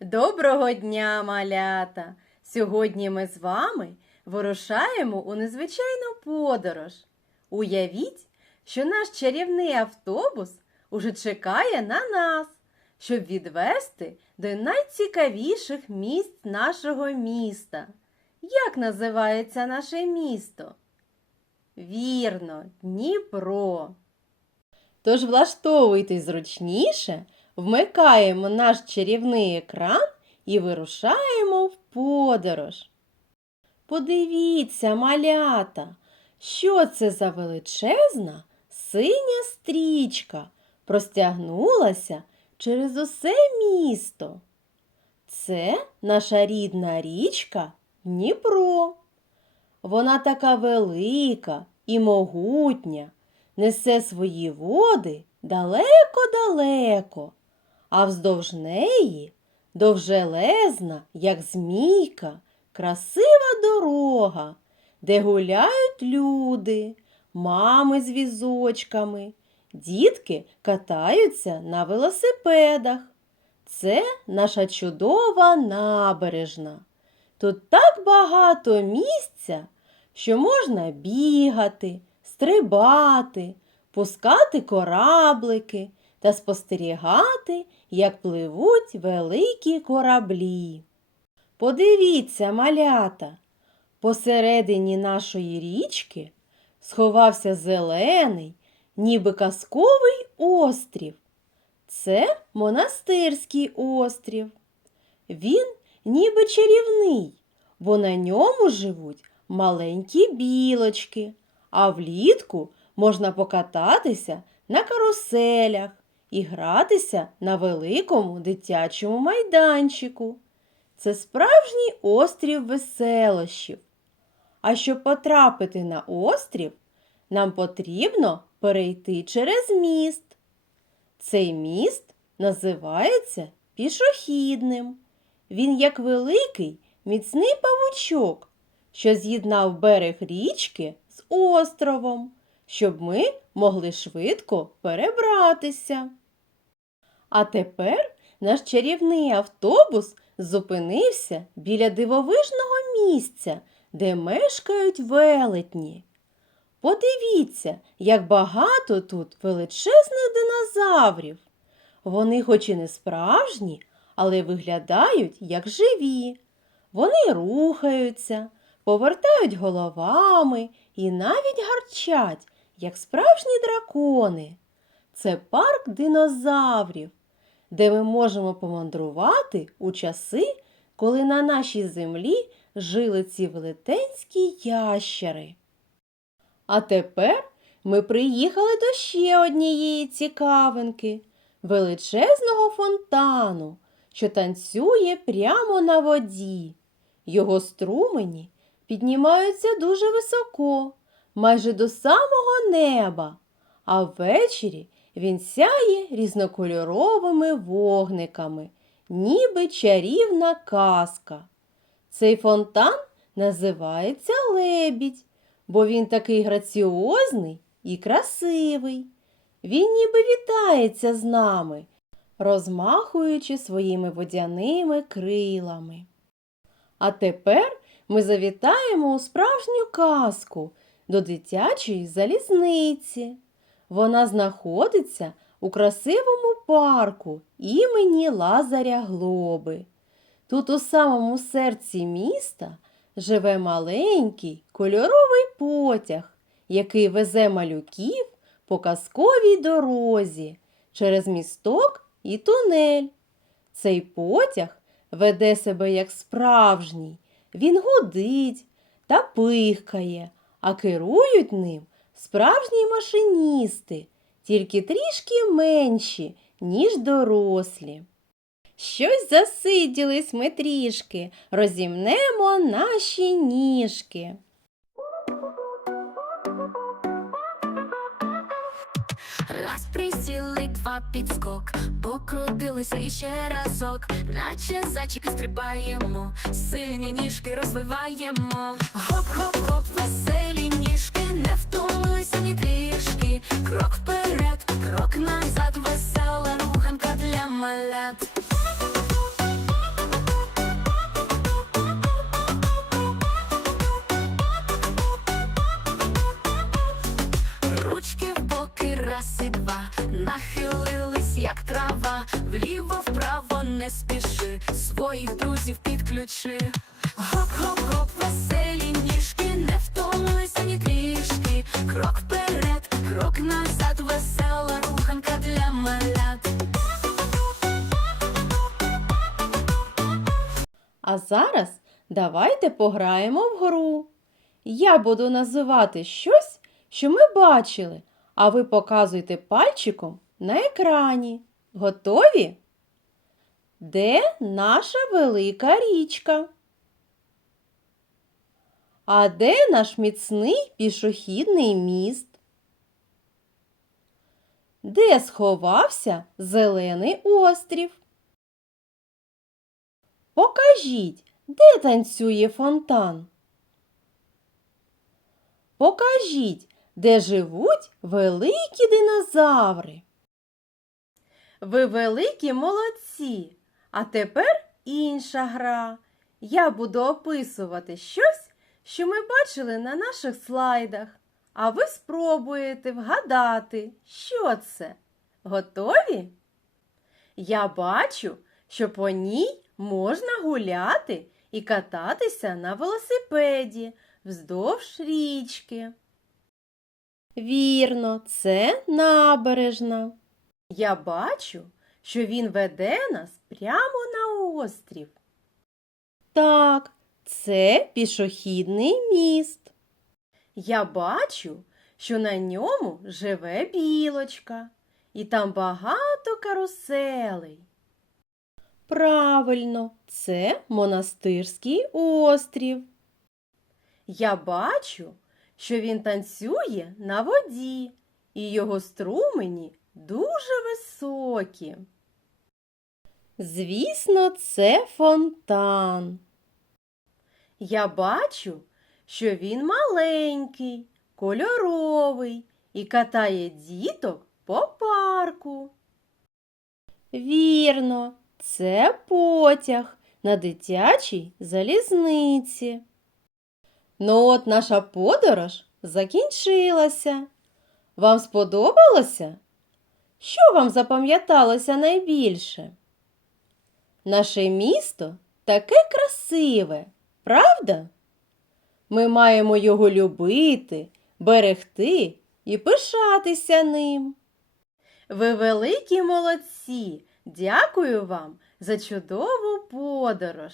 Доброго дня, малята! Сьогодні ми з вами вирушаємо у незвичайну подорож. Уявіть, що наш чарівний автобус уже чекає на нас, щоб відвести до найцікавіших місць нашого міста. Як називається наше місто? Вірно, Дніпро. Тож влаштовуйтесь зручніше, вмикаємо наш чарівний екран і вирушаємо в подорож. Подивіться, малята, що це за величезна синя стрічка простягнулася через усе місто. Це наша рідна річка Дніпро. Вона така велика і могутня, несе свої води далеко-далеко, а вздовж неї довжелезна, як змійка, красива дорога, де гуляють люди, мами з візочками, дітки катаються на велосипедах. Це наша чудова набережна. Тут так багато місця, що можна бігати, стрибати, пускати кораблики та спостерігати, як пливуть великі кораблі. Подивіться, малята, посередині нашої річки сховався зелений, ніби казковий острів. Це монастирський острів. Він ніби чарівний, бо на ньому живуть маленькі білочки, а влітку можна покататися на каруселях і гратися на великому дитячому майданчику. Це справжній острів веселощів. А щоб потрапити на острів, нам потрібно перейти через міст. Цей міст називається пішохідним. Він як великий міцний павучок, що з'єднав берег річки з островом, щоб ми могли швидко перебратися. А тепер наш чарівний автобус зупинився біля дивовижного місця, де мешкають велетні. Подивіться, як багато тут величезних динозаврів. Вони хоч і не справжні, але виглядають як живі. Вони рухаються, повертають головами і навіть гарчать, як справжні дракони. Це парк динозаврів, де ми можемо помандрувати у часи, коли на нашій землі жили ці велетенські ящери. А тепер ми приїхали до ще однієї цікавинки величезного фонтану, що танцює прямо на воді. Його струмені піднімаються дуже високо, майже до самого неба, а ввечері він сяє різнокольоровими вогниками, ніби чарівна казка. Цей фонтан називається лебідь, бо він такий граціозний і красивий. Він ніби вітається з нами, розмахуючи своїми водяними крилами. А тепер ми завітаємо у справжню казку до дитячої залізниці. Вона знаходиться у красивому парку імені Лазаря Глоби. Тут у самому серці міста живе маленький кольоровий потяг, який везе малюків по казковій дорозі через місток і тунель. Цей потяг веде себе як справжній, він гудить та пихкає, а керують ним справжні машиністи, тільки трішки менші, ніж дорослі. Щось засиділись ми трішки, розімнемо наші ніжки. Раз присіли, два підскок, покрутилися іще разок, наче зайчики стрибаємо, сині ніжки розвиваємо. Гоп-гоп-гоп, веселі втомилися ні трішки, крок вперед, крок назад, весела руханка для малят. Ручки в боки, раз і два, нахилились, як трава, вліво, вправо не спіши, своїх друзів підключи. Гоп-гоп-гоп, веселі ніжки, не втомилися ні трішки. Крок вперед, крок назад, весела руханка для малят. А зараз давайте пограємо в гру. Я буду називати щось, що ми бачили, а ви показуйте пальчиком на екрані. Готові? Де наша велика річка? А де наш міцний пішохідний міст? Де сховався зелений острів? Покажіть, де танцює фонтан? Покажіть, де живуть великі динозаври. Ви великі молодці. А тепер інша гра. Я буду описувати щось, що ми бачили на наших слайдах. А ви спробуєте вгадати, що це. Готові? Я бачу, що по ній можна гуляти і кататися на велосипеді вздовж річки. Вірно, це набережна. Я бачу, що він веде нас прямо на острів. Так, це пішохідний міст. Я бачу, що на ньому живе білочка, і там багато каруселей. Правильно, це монастирський острів. Я бачу, що він танцює на воді, і його струмені дуже високі. Звісно, це фонтан. Я бачу, що він маленький, кольоровий і катає діток по парку. Вірно, це потяг на дитячій залізниці. Ну от наша подорож закінчилася. Вам сподобалося? Що вам запам'яталося найбільше? Наше місто таке красиве, правда? Ми маємо його любити, берегти і пишатися ним. Ви великі молодці! Дякую вам за чудову подорож!